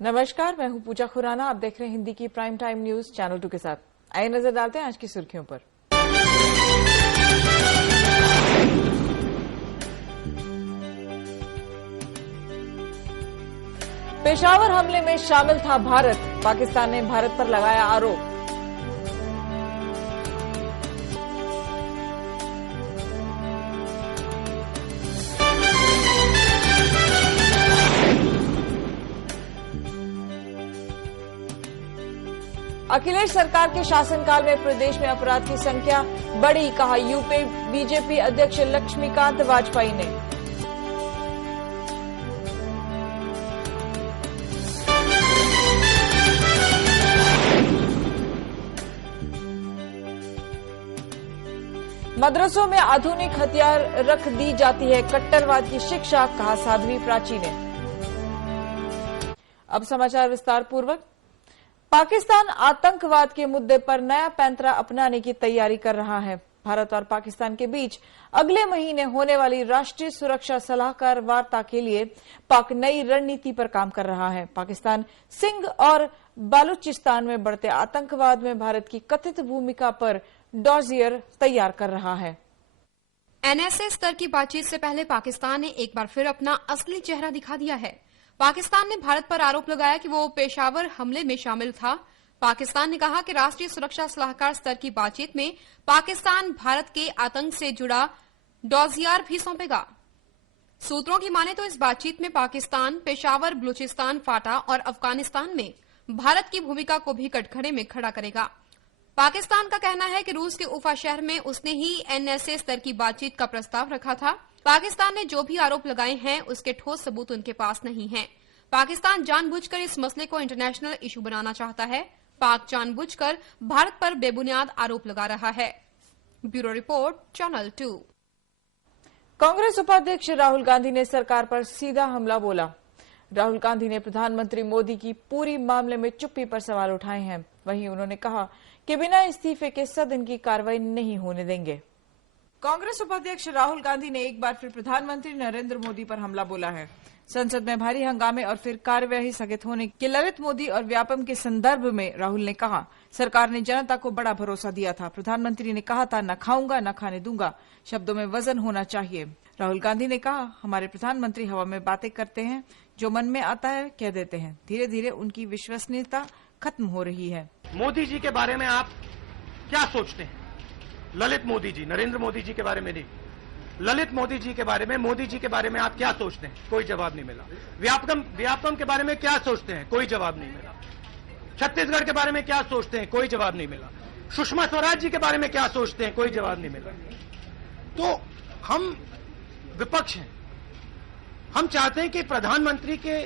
नमस्कार, मैं हूं पूजा खुराना। आप देख रहे हैं हिंदी की प्राइम टाइम न्यूज चैनल 2 के साथ। आइए नजर डालते हैं आज की सुर्खियों पर। पेशावर हमले में शामिल था भारत, पाकिस्तान ने भारत पर लगाया आरोप। अखिलेश सरकार के शासनकाल में प्रदेश में अपराध की संख्या बढ़ी, कहा यूपी बीजेपी अध्यक्ष लक्ष्मीकांत वाजपेयी ने। मदरसों में आधुनिक हथियार रख दी जाती है, कट्टरवाद की शिक्षा, कहा साध्वी प्राची ने। अब समाचार विस्तार पूर्वक। पाकिस्तान आतंकवाद के मुद्दे पर नया पैंतरा अपनाने की तैयारी कर रहा है। भारत और पाकिस्तान के बीच अगले महीने होने वाली राष्ट्रीय सुरक्षा सलाहकार वार्ता के लिए पाक नई रणनीति पर काम कर रहा है। पाकिस्तान सिंध और बालूचिस्तान में बढ़ते आतंकवाद में भारत की कथित भूमिका पर डॉजियर तैयार कर रहा है। एनएसए स्तर की बातचीत से पहले पाकिस्तान ने एक बार फिर अपना असली चेहरा दिखा दिया है। पाकिस्तान ने भारत पर आरोप लगाया कि वो पेशावर हमले में शामिल था। पाकिस्तान ने कहा कि राष्ट्रीय सुरक्षा सलाहकार स्तर की बातचीत में पाकिस्तान भारत के आतंक से जुड़ा डॉजियर भी सौंपेगा। सूत्रों की माने तो इस बातचीत में पाकिस्तान पेशावर, बलूचिस्तान, फाटा और अफगानिस्तान में भारत की भूमिका को भी कटघरे में खड़ा करेगा। पाकिस्तान का कहना है कि रूस के उफा शहर में उसने ही एनएसए स्तर की बातचीत का प्रस्ताव रखा था। पाकिस्तान ने जो भी आरोप लगाए हैं उसके ठोस सबूत उनके पास नहीं हैं। पाकिस्तान जानबूझकर इस मसले को इंटरनेशनल इशू बनाना चाहता है। पाक जानबूझकर भारत पर बेबुनियाद आरोप लगा रहा है। Bureau report, channel 2। कांग्रेस उपाध्यक्ष राहुल गांधी ने सरकार पर सीधा हमला बोला। राहुल गांधी ने प्रधानमंत्री मोदी की पूरी मामले में चुप्पी पर सवाल उठाए हैं। वहीं उन्होंने कहा कि बिना इस्तीफे के सदन की कार्रवाई नहीं होने देंगे। कांग्रेस उपाध्यक्ष राहुल गांधी ने एक बार फिर प्रधानमंत्री नरेंद्र मोदी पर हमला बोला है। संसद में भारी हंगामे और फिर कार्यवाही स्थगित होने के ललित मोदी और व्यापम के संदर्भ में राहुल ने कहा, सरकार ने जनता को बड़ा भरोसा दिया था। प्रधानमंत्री ने कहा था, न खाऊंगा न खाने दूंगा। शब्दों में वजन होना चाहिए। राहुल गांधी ने कहा, हमारे प्रधानमंत्री हवा में बातें करते हैं, जो मन में आता है कह देते हैं। धीरे धीरे उनकी विश्वसनीयता खत्म हो रही है। मोदी जी के बारे में आप क्या सोचते हैं? ललित मोदी जी, नरेंद्र मोदी जी के बारे में नहीं, ललित मोदी जी के बारे में, मोदी जी के बारे में आप क्या सोचते हैं? कोई जवाब नहीं मिला। व्यापम के बारे में क्या सोचते हैं? कोई जवाब नहीं मिला। छत्तीसगढ़ के बारे में क्या सोचते हैं? कोई जवाब नहीं मिला। सुषमा स्वराज जी के बारे में क्या सोचते हैं? कोई जवाब नहीं मिला। तो हम विपक्ष हैं। हम चाहते हैं कि प्रधानमंत्री के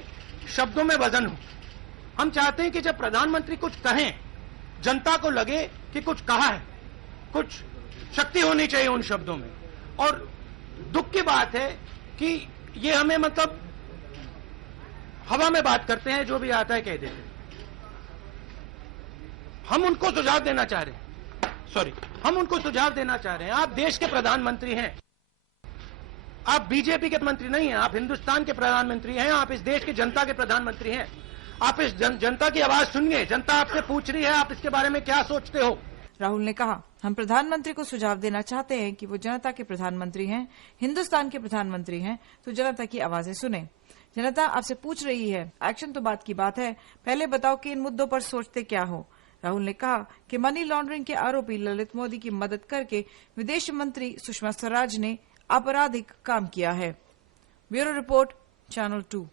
शब्दों में वजन हो। हम चाहते हैं कि जब प्रधानमंत्री कुछ कहें, जनता को लगे कि कुछ कहा है, कुछ शक्ति होनी चाहिए उन शब्दों में। और दुख की बात है कि ये हमें मतलब हवा में बात करते हैं, जो भी आता है कह देते हैं। हम उनको सुझाव देना चाह रहे हैं, हम उनको सुझाव देना चाह रहे हैं। आप देश के प्रधानमंत्री हैं, आप बीजेपी के मंत्री नहीं हैं, आप हिंदुस्तान के प्रधानमंत्री हैं, आप इस देश की जनता के प्रधानमंत्री हैं। आप इस जनता की आवाज सुनिए। जनता आपसे पूछ रही है, आप इसके बारे में क्या सोचते हो? राहुल ने कहा, हम प्रधानमंत्री को सुझाव देना चाहते हैं कि वो जनता के प्रधानमंत्री हैं, हिंदुस्तान के प्रधानमंत्री हैं, तो जनता की आवाजें सुने। जनता आपसे पूछ रही है, एक्शन तो बात की बात है, पहले बताओ कि इन मुद्दों पर सोचते क्या हो। राहुल ने कहा कि मनी लॉन्ड्रिंग के आरोपी ललित मोदी की मदद करके विदेश मंत्री सुषमा स्वराज ने आपराधिक काम किया है। Bureau report, channel 2।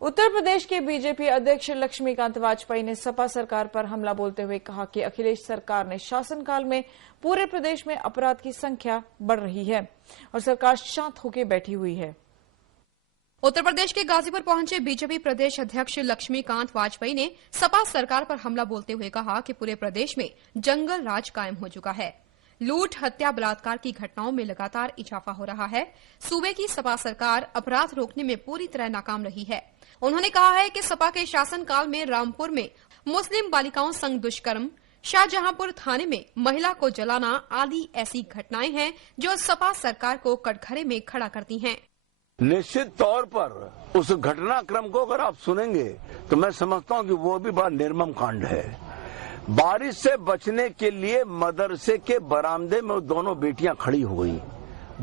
Uttar Pradesh के बीजेपी अध्यक्ष लक्ष्मीकांत वाजपेयी ने सपा सरकार पर हमला बोलते हुए कहा कि अखिलेश सरकार ने शासनकाल में पूरे प्रदेश में अपराध की संख्या बढ़ रही है और सरकार शांत होकर बैठी हुई है। उत्तर प्रदेश के गाजीपुर पहुंचे बीजेपी प्रदेश अध्यक्ष लक्ष्मीकांत वाजपेयी ने सपा सरकार पर हमला बोलते हुए कहा कि पूरे प्रदेश में जंगल राज कायम हो चुका है। लूट, हत्या, बलात्कार की घटनाओं में लगातार इजाफा हो रहा है। सूबे की सपा सरकार अपराध रोकने में पूरी तरह नाकाम रही है। उन्होंने कहा है कि सपा के शासनकाल में रामपुर में मुस्लिम बालिकाओं संग दुष्कर्म, शाहजहांपुर थाने में महिला को जलाना आदि ऐसी घटनाएं हैं जो सपा सरकार को कटघरे में खड़ा करती हैं। निश्चित तौर पर उस घटनाक्रम को अगर आप सुनेंगे तो मैं समझता हूं कि वो भी बड़ा निर्मम कांड है। बारिश से बचने के लिए मदरसे के बरामदे में वो दोनों बेटियां खड़ी हो गई,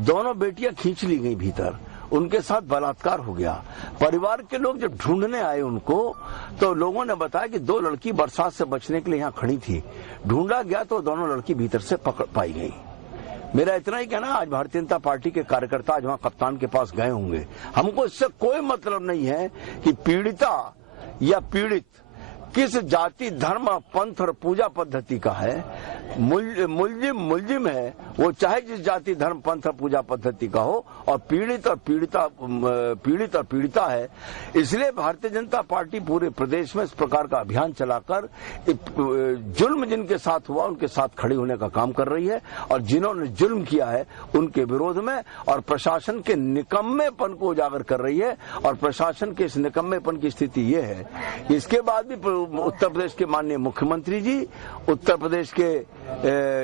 दोनों बेटियां खींच ली गई भीतर, उनके साथ बलात्कार हो गया। परिवार के लोग जब ढूंढने आए उनको तो लोगों ने बताया कि दो लड़की बरसात से बचने के लिए यहाँ खड़ी थी। ढूंढा गया तो दोनों लड़की भीतर से पकड़ पाई गई। मेरा इतना ही कहना, आज भारतीय जनता पार्टी के कार्यकर्ता आज वहां कप्तान के पास गए होंगे। हमको इससे कोई मतलब नहीं है कि पीड़िता या पीड़ित किस जाति, धर्म, पंथ और पूजा पद्धति का है। मुलजिम है वो चाहे जिस जाति, धर्म, पंथ और पूजा पद्धति का हो, और पीड़ित और पीड़िता है। इसलिए भारतीय जनता पार्टी पूरे प्रदेश में इस प्रकार का अभियान चलाकर जुल्म जिनके साथ हुआ उनके साथ खड़े होने का काम कर रही है, और जिन्होंने जुल्म किया है उनके विरोध में और प्रशासन के निकम्मेपन को उजागर कर रही है। और प्रशासन के इस निकम्मेपन की स्थिति ये है, इसके बाद भी उत्तर प्रदेश के माननीय मुख्यमंत्री जी, उत्तर प्रदेश के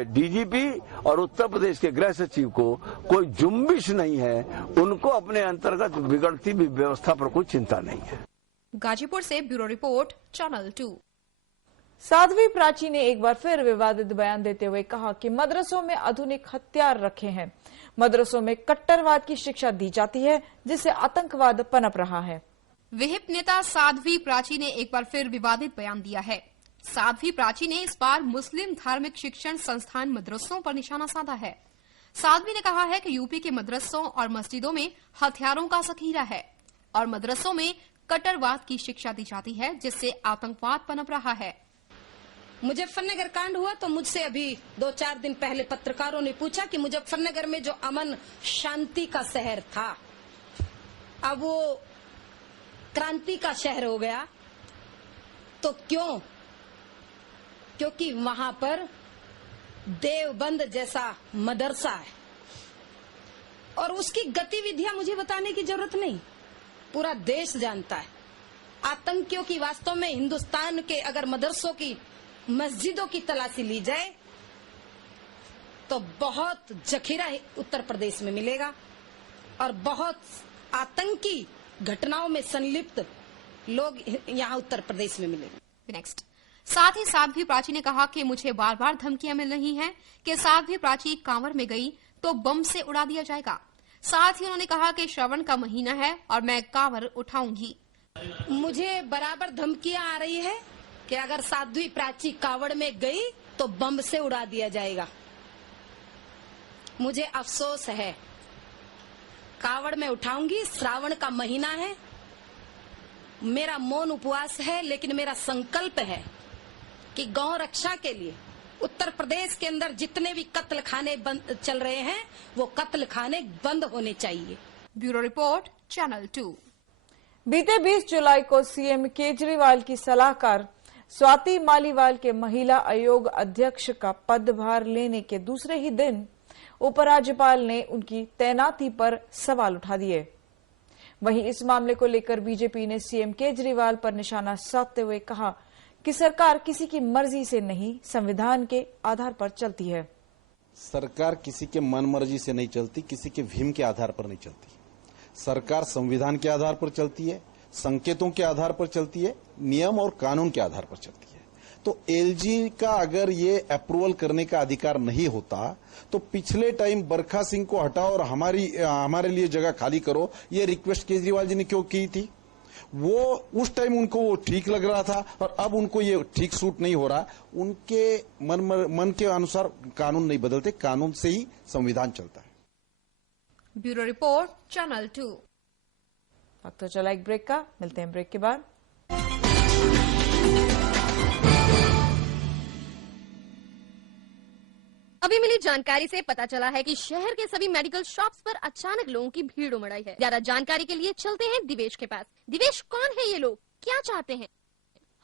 डीजीपी और उत्तर प्रदेश के गृह सचिव को कोई जुम्बिश नहीं है, उनको अपने अंतर्गत बिगड़ती भी व्यवस्था पर कोई चिंता नहीं है। गाजीपुर से bureau report, channel 2। Sadhvi Prachi ने एक बार फिर विवादित बयान देते हुए कहा कि मदरसों में आधुनिक हथियार रखे हैं, मदरसों में कट्टरवाद की शिक्षा दी जाती है जिससे आतंकवाद पनप रहा है। विहिप नेता साध्वी प्राची ने एक बार फिर विवादित बयान दिया है। साध्वी प्राची ने इस बार मुस्लिम धार्मिक शिक्षण संस्थान मदरसों पर निशाना साधा है। साध्वी ने कहा है कि यूपी के मदरसों और मस्जिदों में हथियारों का जखीरा है और मदरसों में कट्टरवाद की शिक्षा दी जाती है जिससे आतंकवाद पनप रहा है। मुजफ्फरनगर कांड हुआ तो मुझसे अभी 2-4 दिन पहले पत्रकारों ने पूछा कि मुजफ्फरनगर में जो अमन शांति का शहर था अब वो क्रांति का शहर हो गया, तो क्यों? क्योंकि वहां पर देवबंद जैसा मदरसा है और उसकी गतिविधियां मुझे बताने की जरूरत नहीं, पूरा देश जानता है। आतंकियों की वास्तव में हिंदुस्तान के अगर मदरसों की, मस्जिदों की तलाशी ली जाए तो बहुत जखीरा उत्तर प्रदेश में मिलेगा और बहुत आतंकी घटनाओं में संलिप्त लोग यहाँ उत्तर प्रदेश में मिलेंगे। नेक्स्ट, साथ ही साध्वी प्राची ने कहा कि मुझे बार बार धमकियां मिल रही हैं कि साध्वी प्राची कांवर में गई तो बम से उड़ा दिया जाएगा। साथ ही उन्होंने कहा कि श्रावण का महीना है और मैं कांवर उठाऊंगी। मुझे बराबर धमकियां आ रही है कि अगर साध्वी प्राची कांवड़ में गई तो बम से उड़ा दिया जाएगा। मुझे अफसोस है, कांवड़ में उठाऊंगी। श्रावण का महीना है, मेरा मौन उपवास है, लेकिन मेरा संकल्प है कि गौ रक्षा के लिए उत्तर प्रदेश के अंदर जितने भी कत्ल खाने चल रहे हैं वो कत्ल खाने बंद होने चाहिए। Bureau report, channel 2। बीते 20 जुलाई को सीएम केजरीवाल की सलाहकार स्वाति मालीवाल के महिला आयोग अध्यक्ष का पदभार लेने के दूसरे ही दिन उपराज्यपाल ने उनकी तैनाती पर सवाल उठा दिए। वहीं इस मामले को लेकर बीजेपी ने सीएम केजरीवाल पर निशाना साधते हुए कहा कि सरकार किसी की मर्जी से नहीं, संविधान के आधार पर चलती है। सरकार किसी के मन मर्जी से नहीं चलती, किसी के भीम के आधार पर नहीं चलती। सरकार संविधान के आधार पर चलती है, संकेतों के आधार पर चलती है, नियम और कानून के आधार पर चलती है। तो एलजी का अगर ये अप्रूवल करने का अधिकार नहीं होता तो पिछले टाइम बरखा सिंह को हटाओ और हमारे लिए जगह खाली करो, ये रिक्वेस्ट केजरीवाल जी ने क्यों की थी? वो उस टाइम उनको वो ठीक लग रहा था और अब उनको ये ठीक सूट नहीं हो रहा। उनके मन के अनुसार कानून नहीं बदलते, कानून से ही संविधान चलता है। Bureau report, channel 2। वक्त तो चला एक ब्रेक का, मिलते हैं ब्रेक के बाद। अभी मिली जानकारी से पता चला है कि शहर के सभी मेडिकल शॉप्स पर अचानक लोगों की भीड़ उमड़ आई है। ज्यादा जानकारी के लिए चलते हैं दिवेश के पास। दिवेश, कौन है ये लोग, क्या चाहते हैं?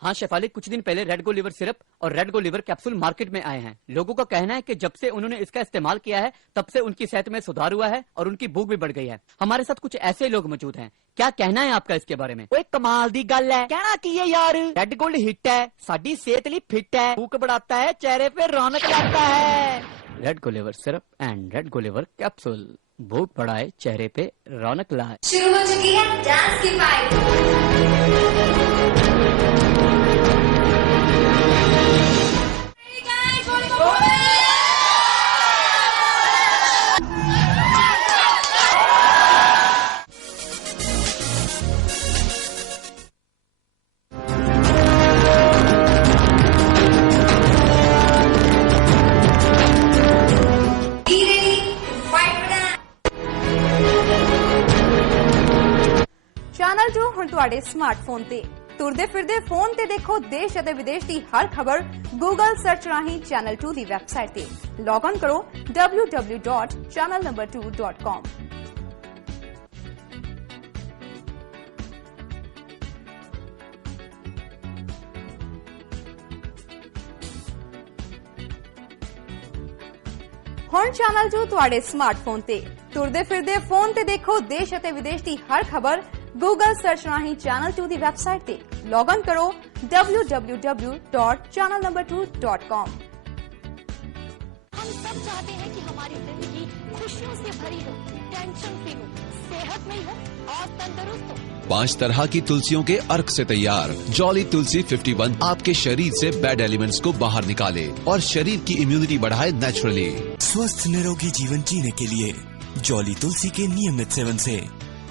हाँ शेफाली, कुछ दिन पहले रेड गो लिवर सिरप और रेड गो लिवर कैप्सूल मार्केट में आए हैं। लोगों का कहना है कि जब से उन्होंने इसका इस्तेमाल किया है तब से उनकी सेहत में सुधार हुआ है और उनकी भूख भी बढ़ गई है। हमारे साथ कुछ ऐसे लोग मौजूद हैं, क्या कहना है आपका इसके बारे में? ओए कमाल दी गल है, कहना की है यार। रेड गोल्ड हिट है, साडी सेहत लिए फिट है, भूख बढ़ाता है, चेहरे पे रौनक लाता है। Red go liver syrup and red go liver capsule. भूख बढ़ाए, चेहरे पे रौनक लाए। शुरू हो चुकी है डांस की फाइट। ਚੈਨਲ 2 ਹੁਣ ਤੁਹਾਡੇ ਸਮਾਰਟਫੋਨ ਤੇ ਤੁਰਦੇ ਫਿਰਦੇ ਫੋਨ ਤੇ ਦੇਖੋ ਦੇਸ਼ ਅਤੇ ਵਿਦੇਸ਼ ਦੀ ਹਰ ਖਬਰ ਗੂਗਲ ਸਰਚ ਰਾਹੀਂ ਚੈਨਲ 2 ਦੀ ਵੈਬਸਾਈਟ ਤੇ ਲੌਗ ਔਨ ਕਰੋ www.channelnumber2.com। ਹੁਣ ਚੈਨਲ 2 ਤੁਹਾਡੇ ਸਮਾਰਟਫੋਨ ਤੇ ਤੁਰਦੇ ਫਿਰਦੇ ਫੋਨ ਤੇ ਦੇਖੋ ਦੇਸ਼ ਅਤੇ ਵਿਦੇਸ਼ ਦੀ ਹਰ ਖਬਰ गूगल सर्च राही चैनल 2 की वेबसाइट पे लॉग ऑन करो www.channelnumber2.com। हम सब चाहते हैं कि हमारी जिंदगी खुशियों से भरी हो, टेंशन फ्री हो, सेहतमय हो और तंदुरुस्त हो। 5 तरह की तुलसियों के अर्क से तैयार जॉली तुलसी 51 आपके शरीर से बैड एलिमेंट्स को बाहर निकाले और शरीर की इम्यूनिटी बढ़ाए नेचुरली। स्वस्थ निरोगी जीवन जीने के लिए जॉली तुलसी के नियमित सेवन से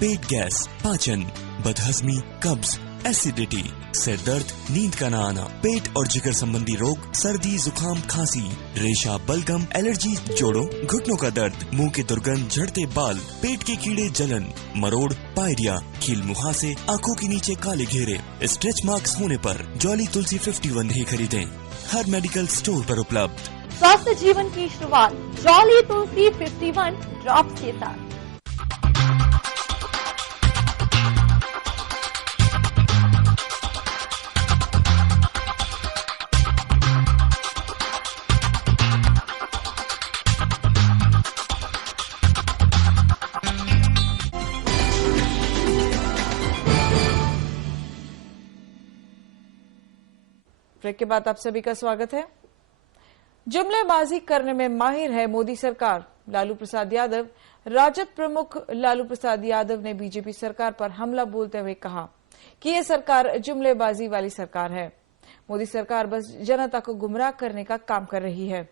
पेट गैस, पाचन, बदहजमी, कब्ज, एसिडिटी, सिर दर्द, नींद का न आना, पेट और जिगर संबंधी रोग, सर्दी, जुकाम, खांसी, रेशा, बलगम, एलर्जी, जोड़ों, घुटनों का दर्द, मुंह की दुर्गंध, झड़ते बाल, पेट के कीड़े, जलन, मरोड़, पायरिया, खील मुहासे, आंखों के नीचे काले घेरे, स्ट्रेच मार्क्स होने पर जॉली तुलसी 51 ही खरीदें। हर मेडिकल स्टोर पर उपलब्ध। स्वस्थ जीवन की शुरुआत जॉली तुलसी 51 ड्रॉप्स के साथ। ब्रेक के बाद आप सभी का स्वागत है। जुमलेबाजी करने में माहिर है मोदी सरकार। लालू प्रसाद यादव। राजद प्रमुख लालू प्रसाद यादव ने बीजेपी सरकार पर हमला बोलते हुए कहा कि ये सरकार जुमलेबाजी वाली सरकार है। मोदी सरकार बस जनता को गुमराह करने का काम कर रही है।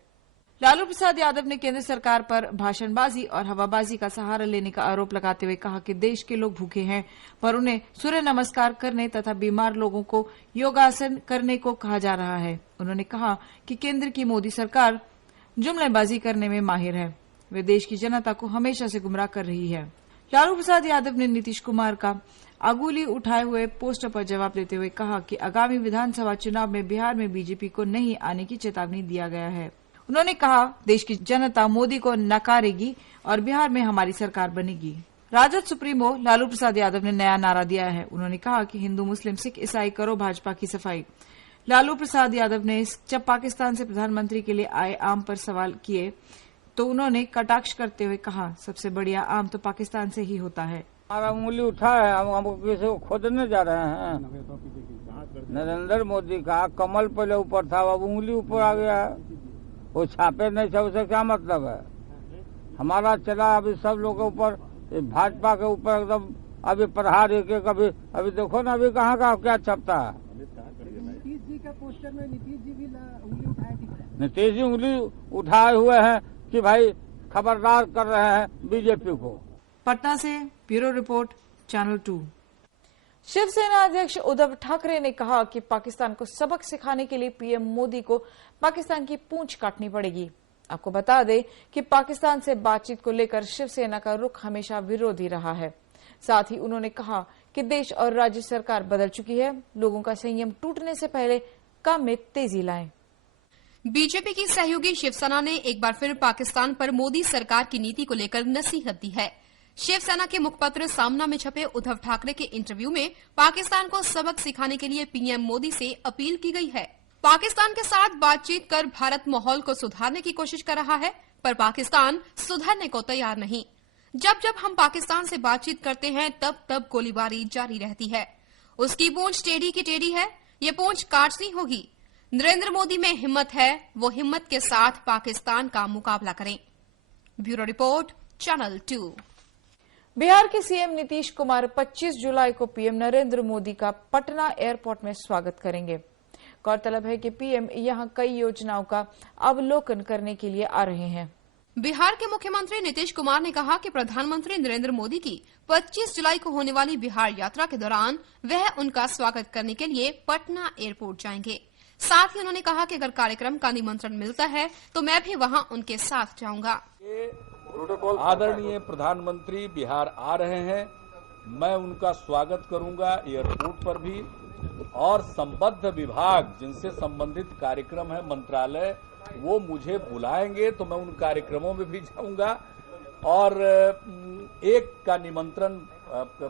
लालू प्रसाद यादव ने केंद्र सरकार पर भाषणबाजी और हवाबाजी का सहारा लेने का आरोप लगाते हुए कहा कि देश के लोग भूखे हैं, पर उन्हें सूर्य नमस्कार करने तथा बीमार लोगों को योगासन करने को कहा जा रहा है। उन्होंने कहा कि केंद्र की मोदी सरकार जुमलेबाजी करने में माहिर है। वे देश की जनता को हमेशा से गुमराह कर रही है। लालू प्रसाद यादव ने नीतीश कुमार का अंगुली उठाए हुए पोस्टर पर जवाब देते हुए कहा कि आगामी विधानसभा चुनाव में बिहार में बीजेपी को नहीं आने की चेतावनी दिया गया है। उन्होंने कहा देश की जनता मोदी को नकारेगी और बिहार में हमारी सरकार बनेगी। राजद सुप्रीमो लालू प्रसाद यादव ने नया नारा दिया है। उन्होंने कहा कि हिंदू मुस्लिम सिख ईसाई करो भाजपा की सफाई। लालू प्रसाद यादव ने जब पाकिस्तान से प्रधानमंत्री के लिए आए आम पर सवाल किए तो उन्होंने कटाक्ष करते हुए कहा सबसे बढ़िया आम तो पाकिस्तान से ही होता है। हमारा उंगली उठा है, हम किसी को खोदने जा रहे हैं। नरेंद्र मोदी का कमल पहले ऊपर था, अब उंगली ऊपर आ गया है। वो छापे नहीं थे, उसे क्या मतलब है। हमारा चला अभी सब लोगों के ऊपर, भाजपा के ऊपर एकदम अभी प्रहार एक एक अभी देखो ना अभी कहाँ का क्या छपता है। नीतीश जी का पोस्टर में नीतीश जी भी उंगली उठाए दिख रहे हैं। नीतीश जी उंगली उठाए हुए हैं कि भाई खबरदार कर रहे हैं बीजेपी को। पटना से ब्यूरो रिपोर्ट, चैनल 2। शिवसेना अध्यक्ष उद्धव ठाकरे ने कहा कि पाकिस्तान को सबक सिखाने के लिए पीएम मोदी को पाकिस्तान की पूंछ काटनी पड़ेगी। आपको बता दें कि पाकिस्तान से बातचीत को लेकर शिवसेना का रुख हमेशा विरोधी रहा है। साथ ही उन्होंने कहा कि देश और राज्य सरकार बदल चुकी है, लोगों का संयम टूटने से पहले काम में तेजी लाएं। बीजेपी की सहयोगी शिवसेना ने एक बार फिर पाकिस्तान पर मोदी सरकार की नीति को लेकर नसीहत दी है। शिवसेना के मुखपत्र सामना में छपे उद्धव ठाकरे के इंटरव्यू में पाकिस्तान को सबक सिखाने के लिए पीएम मोदी से अपील की गई है। पाकिस्तान के साथ बातचीत कर भारत माहौल को सुधारने की कोशिश कर रहा है, पर पाकिस्तान सुधरने को तैयार नहीं। जब जब हम पाकिस्तान से बातचीत करते हैं तब तब गोलीबारी जारी रहती है। उसकी पूंछ टेढ़ी की टेढ़ी है, ये पूंछ काटनी होगी। नरेंद्र मोदी में हिम्मत है, वो हिम्मत के साथ पाकिस्तान का मुकाबला करें। Bureau report, channel 2। बिहार के सीएम नीतीश कुमार 25 जुलाई को पीएम नरेंद्र मोदी का पटना एयरपोर्ट में स्वागत करेंगे। गौरतलब है कि पीएम यहां कई योजनाओं का अवलोकन करने के लिए आ रहे हैं। बिहार के मुख्यमंत्री नीतीश कुमार ने कहा कि प्रधानमंत्री नरेंद्र मोदी की 25 जुलाई को होने वाली बिहार यात्रा के दौरान वह उनका स्वागत करने के लिए पटना एयरपोर्ट जाएंगे। साथ ही उन्होंने कहा कि अगर कार्यक्रम का निमंत्रण मिलता है तो मैं भी वहां उनके साथ जाऊंगा। आदरणीय प्रधानमंत्री बिहार आ रहे हैं, मैं उनका स्वागत करूंगा एयरपोर्ट पर भी, और संबद्ध विभाग जिनसे संबंधित कार्यक्रम है मंत्रालय, वो मुझे बुलाएंगे तो मैं उन कार्यक्रमों में भी जाऊंगा। और एक का निमंत्रण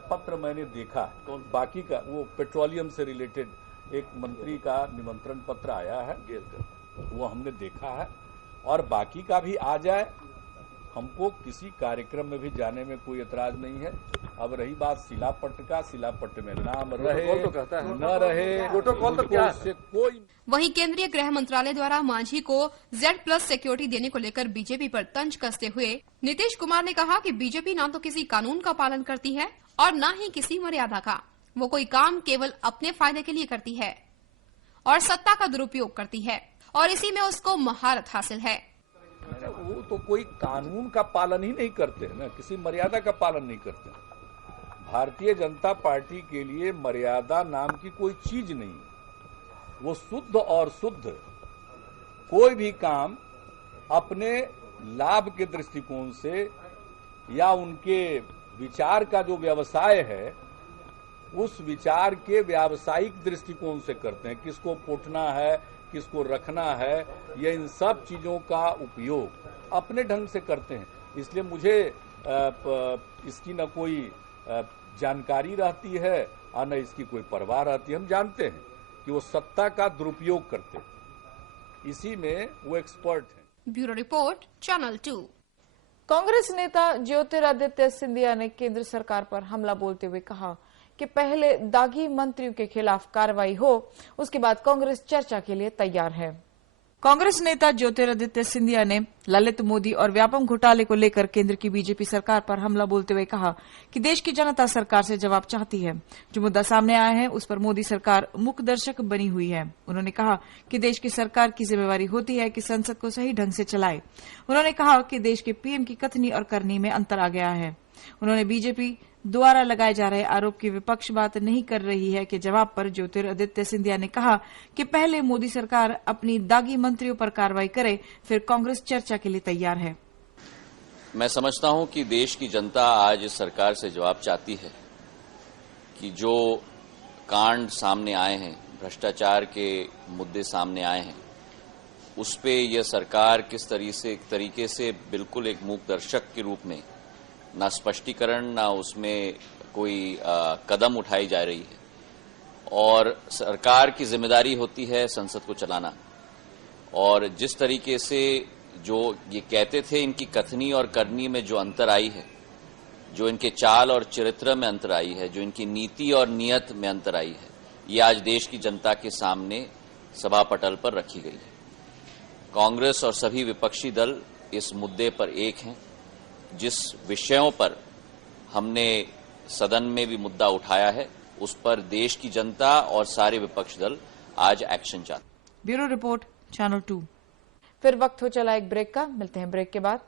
पत्र मैंने देखा, तो बाकी का वो पेट्रोलियम से रिलेटेड एक मंत्री का निमंत्रण पत्र आया है, वो हमने देखा है। और बाकी का भी आ जाए, हमको किसी कार्यक्रम में भी जाने में कोई एतराज नहीं है। अब रही बात शिलापट्ट का, शिलापट्ट में नाम रहे न रहे, प्रोटोकॉल तो क्या है? कोई। वहीं केंद्रीय गृह मंत्रालय द्वारा मांझी को Z+ सिक्योरिटी देने को लेकर बीजेपी पर तंज कसते हुए नीतीश कुमार ने कहा कि बीजेपी ना तो किसी कानून का पालन करती है और न ही किसी मर्यादा का। वो कोई काम केवल अपने फायदे के लिए करती है और सत्ता का दुरुपयोग करती है, और इसी में उसको महारत हासिल है। वो तो कोई कानून का पालन ही नहीं करते हैं ना, किसी मर्यादा का पालन नहीं करते। भारतीय जनता पार्टी के लिए मर्यादा नाम की कोई चीज नहीं है। वो शुद्ध और शुद्ध कोई भी काम अपने लाभ के दृष्टिकोण से या उनके विचार का जो व्यवसाय है उस विचार के व्यावसायिक दृष्टिकोण से करते हैं। किसको पोठना है, किसको रखना है, ये इन सब चीजों का उपयोग अपने ढंग से करते हैं। इसलिए मुझे इसकी न कोई जानकारी रहती है और न इसकी कोई परवाह रहती है। हम जानते हैं कि वो सत्ता का दुरुपयोग करते हैं, इसी में वो एक्सपर्ट हैं। Bureau report, channel 2। कांग्रेस नेता ज्योतिरादित्य सिंधिया ने केंद्र सरकार पर हमला बोलते हुए कहा कि पहले दागी मंत्रियों के खिलाफ कार्रवाई हो, उसके बाद कांग्रेस चर्चा के लिए तैयार है। कांग्रेस नेता ज्योतिरादित्य सिंधिया ने ललित मोदी और व्यापम घोटाले को लेकर केंद्र की बीजेपी सरकार पर हमला बोलते हुए कहा कि देश की जनता सरकार से जवाब चाहती है। जो मुद्दा सामने आया है उस पर मोदी सरकार मूक दर्शक बनी हुई है। उन्होंने कहा कि देश की सरकार की जिम्मेवारी होती है कि संसद को सही ढंग से चलाए। उन्होंने कहा कि देश के पीएम की कथनी और करनी में अंतर आ गया है। उन्होंने बीजेपी द्वारा लगाए जा रहे आरोप की विपक्ष बात नहीं कर रही है के जवाब पर ज्योतिरादित्य सिंधिया ने कहा कि पहले मोदी सरकार अपनी दागी मंत्रियों पर कार्रवाई करे, फिर कांग्रेस चर्चा के लिए तैयार है। मैं समझता हूं कि देश की जनता आज इस सरकार से जवाब चाहती है कि जो कांड सामने आए हैं, भ्रष्टाचार के मुद्दे सामने आए हैं, उस पे यह सरकार किस तरीके से बिल्कुल एक मूक दर्शक के रूप में ना स्पष्टीकरण ना उसमें कोई कदम उठाई जा रही है। और सरकार की जिम्मेदारी होती है संसद को चलाना, और जिस तरीके से जो ये कहते थे इनकी कथनी और करनी में जो अंतर आई है, जो इनके चाल और चरित्र में अंतर आई है, जो इनकी नीति और नियत में अंतर आई है, ये आज देश की जनता के सामने सभा पटल पर रखी गई है। कांग्रेस और सभी विपक्षी दल इस मुद्दे पर एक हैं। जिस विषयों पर हमने सदन में भी मुद्दा उठाया है उस पर देश की जनता और सारे विपक्षी दल आज एक्शन चाहते। Bureau report, channel 2। फिर वक्त हो चला एक ब्रेक का, मिलते हैं ब्रेक के बाद।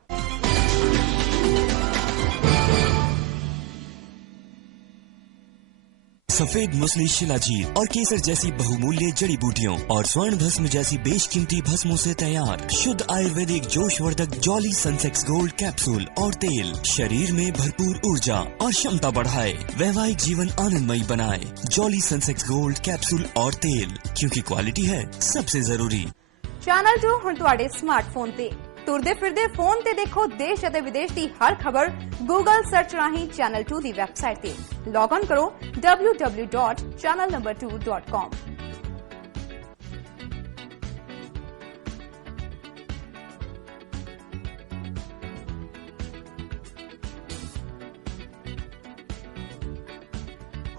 सफेद मुसली शिलाजीत और केसर जैसी बहुमूल्य जड़ी बूटियों और स्वर्ण भस्म जैसी बेशकीमती भस्मों से तैयार शुद्ध आयुर्वेदिक जोशवर्धक जॉली सनसेक्स गोल्ड कैप्सूल और तेल शरीर में भरपूर ऊर्जा और क्षमता बढ़ाए, वैवाहिक जीवन आनंदमयी बनाए। जॉली सनसेक्स गोल्ड कैप्सूल और तेल, क्योंकि क्वालिटी है सबसे जरूरी। चैनल 2 हुण तुहाडे स्मार्टफोन ते तुरदे फिरदे फोन ते देखो देश ਅਤੇ विदेश की हर खबर गूगल सर्च राही चैनल 2 की वैबसाइट ते लॉग ऑन करो www.channelnumber2.com।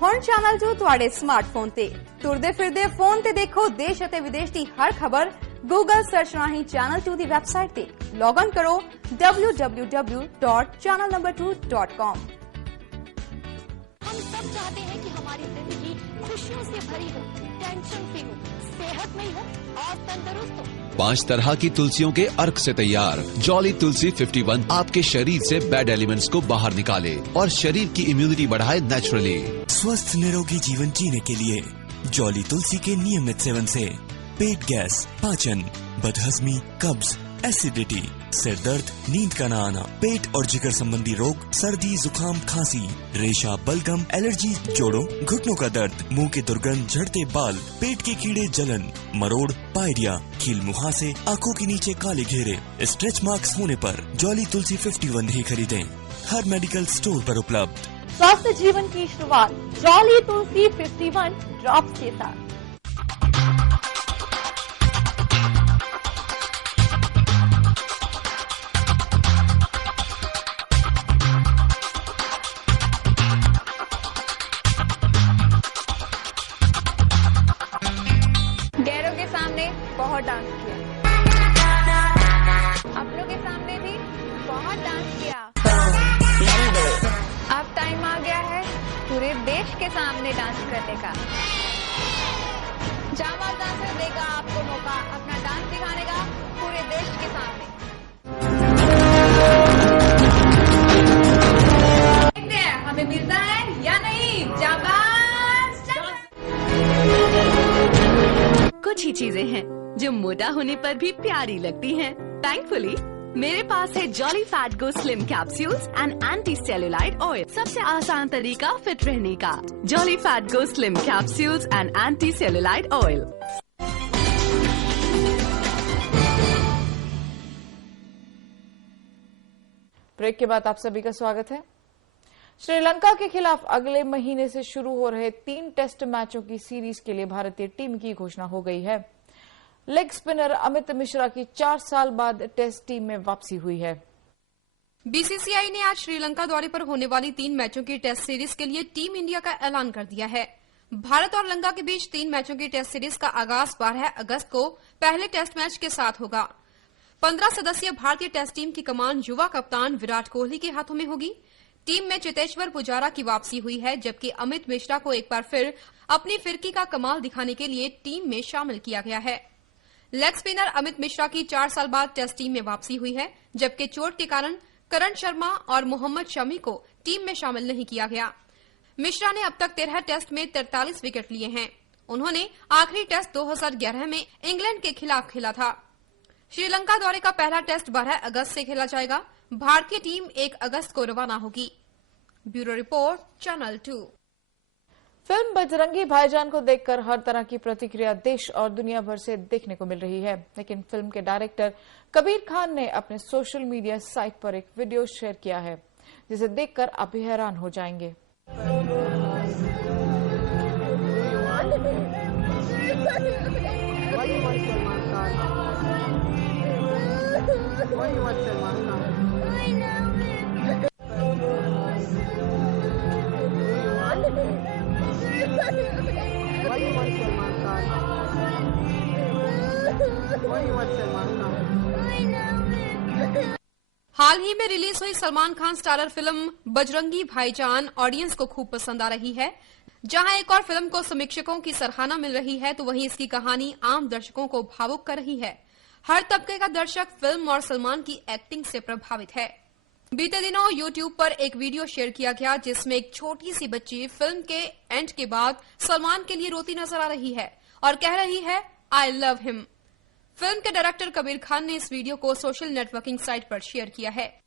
हुण चैनल 2 तुहाडे स्मार्टफोन ते तुरदे फिरदे फोन ते देखो देश ਅਤੇ विदेश की हर खबर ਗੂਗਲ ਸਰਚ ਰਾਹੀਂ ਚੈਨਲ 2 ਦੀ ਵੈਬਸਾਈਟ ਤੇ ਲੌਗਇਨ ਕਰੋ www.channelnumber2.com। हम सब चाहते हैं कि हमारी जिंदगी खुशियों से भरी हो, टेंशन फ्री हो, सेहतमयी हो और तंदुरुस्त हो। 5 तरह की तुलसियों के अर्क से तैयार जॉली तुलसी 51 आपके शरीर से बैड एलिमेंट्स को बाहर निकाले और शरीर की इम्यूनिटी बढ़ाए नेचुरली। स्वस्थ निरोगी जीवन जीने के लिए जॉली तुलसी के नियमित सेवन से पेट गैस, पाचन, बदहजमी, कब्ज, एसिडिटी, सिर दर्द, नींद का न आना, पेट और जिगर संबंधी रोग, सर्दी, जुकाम, खांसी, रेशा, बलगम, एलर्जी, जोड़ों, घुटनों का दर्द, मुंह के दुर्गंध, झड़ते बाल, पेट के कीड़े, जलन, मरोड़, पायरिया, कील मुहासे, आंखों के नीचे काले घेरे, स्ट्रेच मार्क्स होने पर जॉली तुलसी 51 ही खरीदें। हर मेडिकल स्टोर पर उपलब्ध। स्वस्थ जीवन की शुरुआत जॉली तुलसी 51 ड्रॉप्स के साथ। गैरों के सामने बहुत डांस किया, अपनों के सामने भी बहुत डांस किया। अब टाइम आ गया है पूरे देश के सामने डांस करने का। जाबाज डांसर देगा आपको मौका अपना डांस दिखाने का पूरे देश के सामने। देखते हैं हमें मिलता है या नहीं जाबाज। कुछ ही चीजें हैं जो मोटा होने पर भी प्यारी लगती हैं। थैंकफुली मेरे पास है jolly fat go slim capsules and anti cellulite oil. सबसे आसान तरीका फिट रहने का। Jolly fat go slim capsules and anti cellulite oil. Break के बाद आप सभी का स्वागत है। श्रीलंका के खिलाफ अगले महीने से शुरू हो रहे 3 टेस्ट मैचों की सीरीज के लिए भारतीय टीम की घोषणा हो गई है। लेग स्पिनर अमित मिश्रा की 4 साल बाद टेस्ट टीम में वापसी हुई है। बीसीसीआई ने आज श्रीलंका दौरे पर होने वाली 3 मैचों की टेस्ट सीरीज के लिए टीम इंडिया का ऐलान कर दिया है। भारत और लंका के बीच 3 मैचों की टेस्ट सीरीज का आगाज 12 अगस्त को पहले टेस्ट मैच के साथ होगा। 15 सदस्यीय भारतीय टेस्ट टीम की कमान युवा कप्तान विराट कोहली के हाथों में होगी। टीम में चेतेश्वर पुजारा की वापसी हुई है, जबकि अमित मिश्रा को एक बार फिर अपनी फिरकी का कमाल दिखाने के लिए टीम में शामिल किया गया है। लेग स्पिनर अमित मिश्रा की 4 साल बाद टेस्ट टीम में वापसी हुई है, जबकि चोट के कारण करण शर्मा और मोहम्मद शमी को टीम में शामिल नहीं किया गया। मिश्रा ने अब तक 13 टेस्ट में 43 विकेट लिए हैं। उन्होंने आखिरी टेस्ट 2011 में इंग्लैंड के खिलाफ खेला था। श्रीलंका दौरे का पहला टेस्ट 12 अगस्त से खेला जाएगा। भारतीय टीम 1 अगस्त को रवाना होगी। Bureau report, channel 2। Film Bajrangi भाईजान को देखकर हर तरह की प्रतिक्रिया देश और दुनिया भर से देखने को मिल रही है, लेकिन फिल्म के डायरेक्टर कबीर खान ने अपने सोशल मीडिया साइट पर एक वीडियो शेयर किया है, जिसे देखकर आप भी हैरान हो जाएंगे। हाल ही में रिलीज हुई सलमान खान स्टारर फिल्म बजरंगी भाईजान ऑडियंस को खूब पसंद आ रही है। जहां एक और फिल्म को समीक्षकों की सराहना मिल रही है, तो वहीं इसकी कहानी आम दर्शकों को भावुक कर रही है। हर तबके का दर्शक फिल्म और सलमान की एक्टिंग से प्रभावित है। बीते दिनों यूट्यूब पर एक वीडियो शेयर किया गया, जिसमें एक छोटी सी बच्ची फिल्म के एंड के बाद सलमान के लिए रोती नजर आ रही है और कह रही है आई लव हिम। फिल्म के डायरेक्टर कबीर खान ने इस वीडियो को सोशल नेटवर्किंग साइट पर शेयर किया है।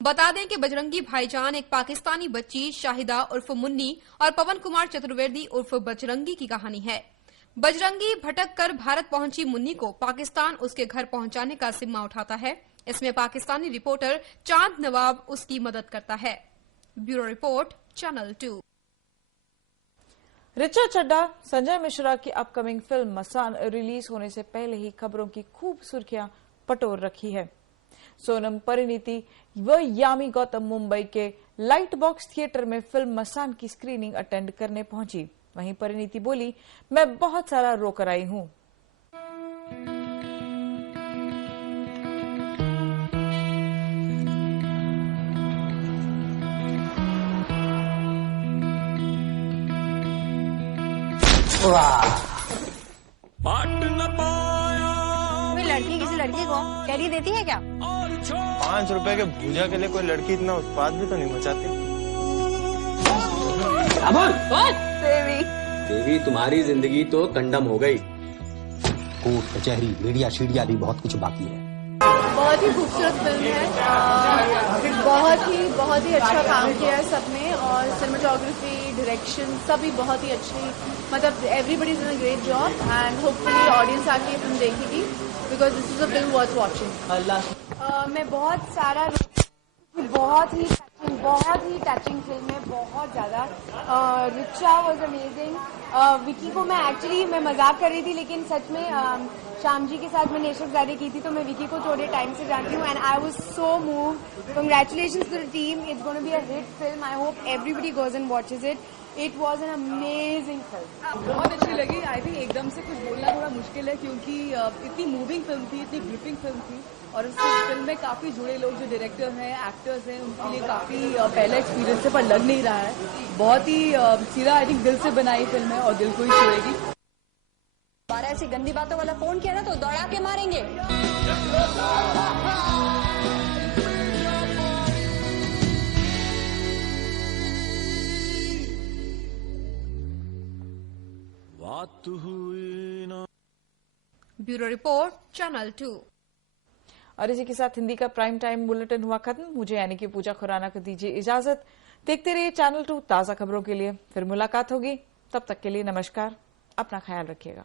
बता दें कि बजरंगी भाईजान एक पाकिस्तानी बच्ची शाहिदा उर्फ मुन्नी और पवन कुमार चतुर्वेदी उर्फ बजरंगी की कहानी है। बजरंगी भटक कर भारत पहुंची मुन्नी को पाकिस्तान उसके घर पहुंचाने का जिम्मा उठाता है। इसमें पाकिस्तानी रिपोर्टर चांद नवाब उसकी मदद करता है। Bureau report, channel 2। Richa Chadha Sanjay Mishra की अपकमिंग फिल्म मसान रिलीज होने से पहले ही खबरों की खूब सुर्खियां पटोर रखी है। सोनम परिणीति व यामी गौतम मुंबई के लाइट बॉक्स थिएटर में फिल्म मसान की स्क्रीनिंग अटेंड करने पहुंची। वहीं परिणीति बोली, मैं बहुत सारा रो कर आई हूं। कोई लड़की किसी लड़की को कैरी देती है क्या? 5 रुपए के भूजा के लिए कोई लड़की इतना उत्पाद भी तो नहीं मचाती। देवी, तुम्हारी जिंदगी तो कंडम हो गई। कोर्ट कचहरी मीडिया शीडिया भी बहुत कुछ बाकी है। बहुत ही खूबसूरत फिल्म है। बहुत ही अच्छा काम किया है सबने और सिनेमेटोग्राफी, डायरेक्शन सभी बहुत ही अच्छी, मतलब everybody is done a great job and hopefully audience आके ये फिल्म देखेगी because this is a film worth watching. मैं बहुत ही टचिंग फिल्म है, बहुत ज्यादा। Richa was amazing. विकी को मैं मजाक कर रही थी, लेकिन सच में श्याम जी के साथ मैंने इशक ज़ादी की थी, तो मैं विकी को थोड़े टाइम से जानती हूँ and I was so moved. Congratulations to the team, it's gonna be a hit film. I hope everybody goes and watches it. It was an amazing film. बहुत अच्छी लगी। आई थिंक एकदम से कुछ बोलना थोड़ा मुश्किल है क्योंकि इतनी मूविंग फिल्म थी, इतनी ग्रिपिंग फिल्म थी और उस फिल्म में काफी जुड़े लोग जो डायरेक्टर हैं, एक्टर्स हैं, उनके लिए काफी पहला एक्सपीरियंस है, पर लग नहीं रहा है। बहुत ही सीधा आई थिंक दिल से बनाई फिल्म है और दिल को ही छुएगी। 12 ऐसी गंदी बातों वाला फोन किया ना तो दौड़ा के मारेंगे। बात हुई ना। Bureau report, channel 2। और इसी के साथ हिंदी का प्राइम टाइम बुलेटिन हुआ खत्म। मुझे यानी कि पूजा खुराना को दीजिए इजाजत। देखते रहिए चैनल 2 ताजा खबरों के लिए। फिर मुलाकात होगी, तब तक के लिए नमस्कार। अपना ख्याल रखिएगा।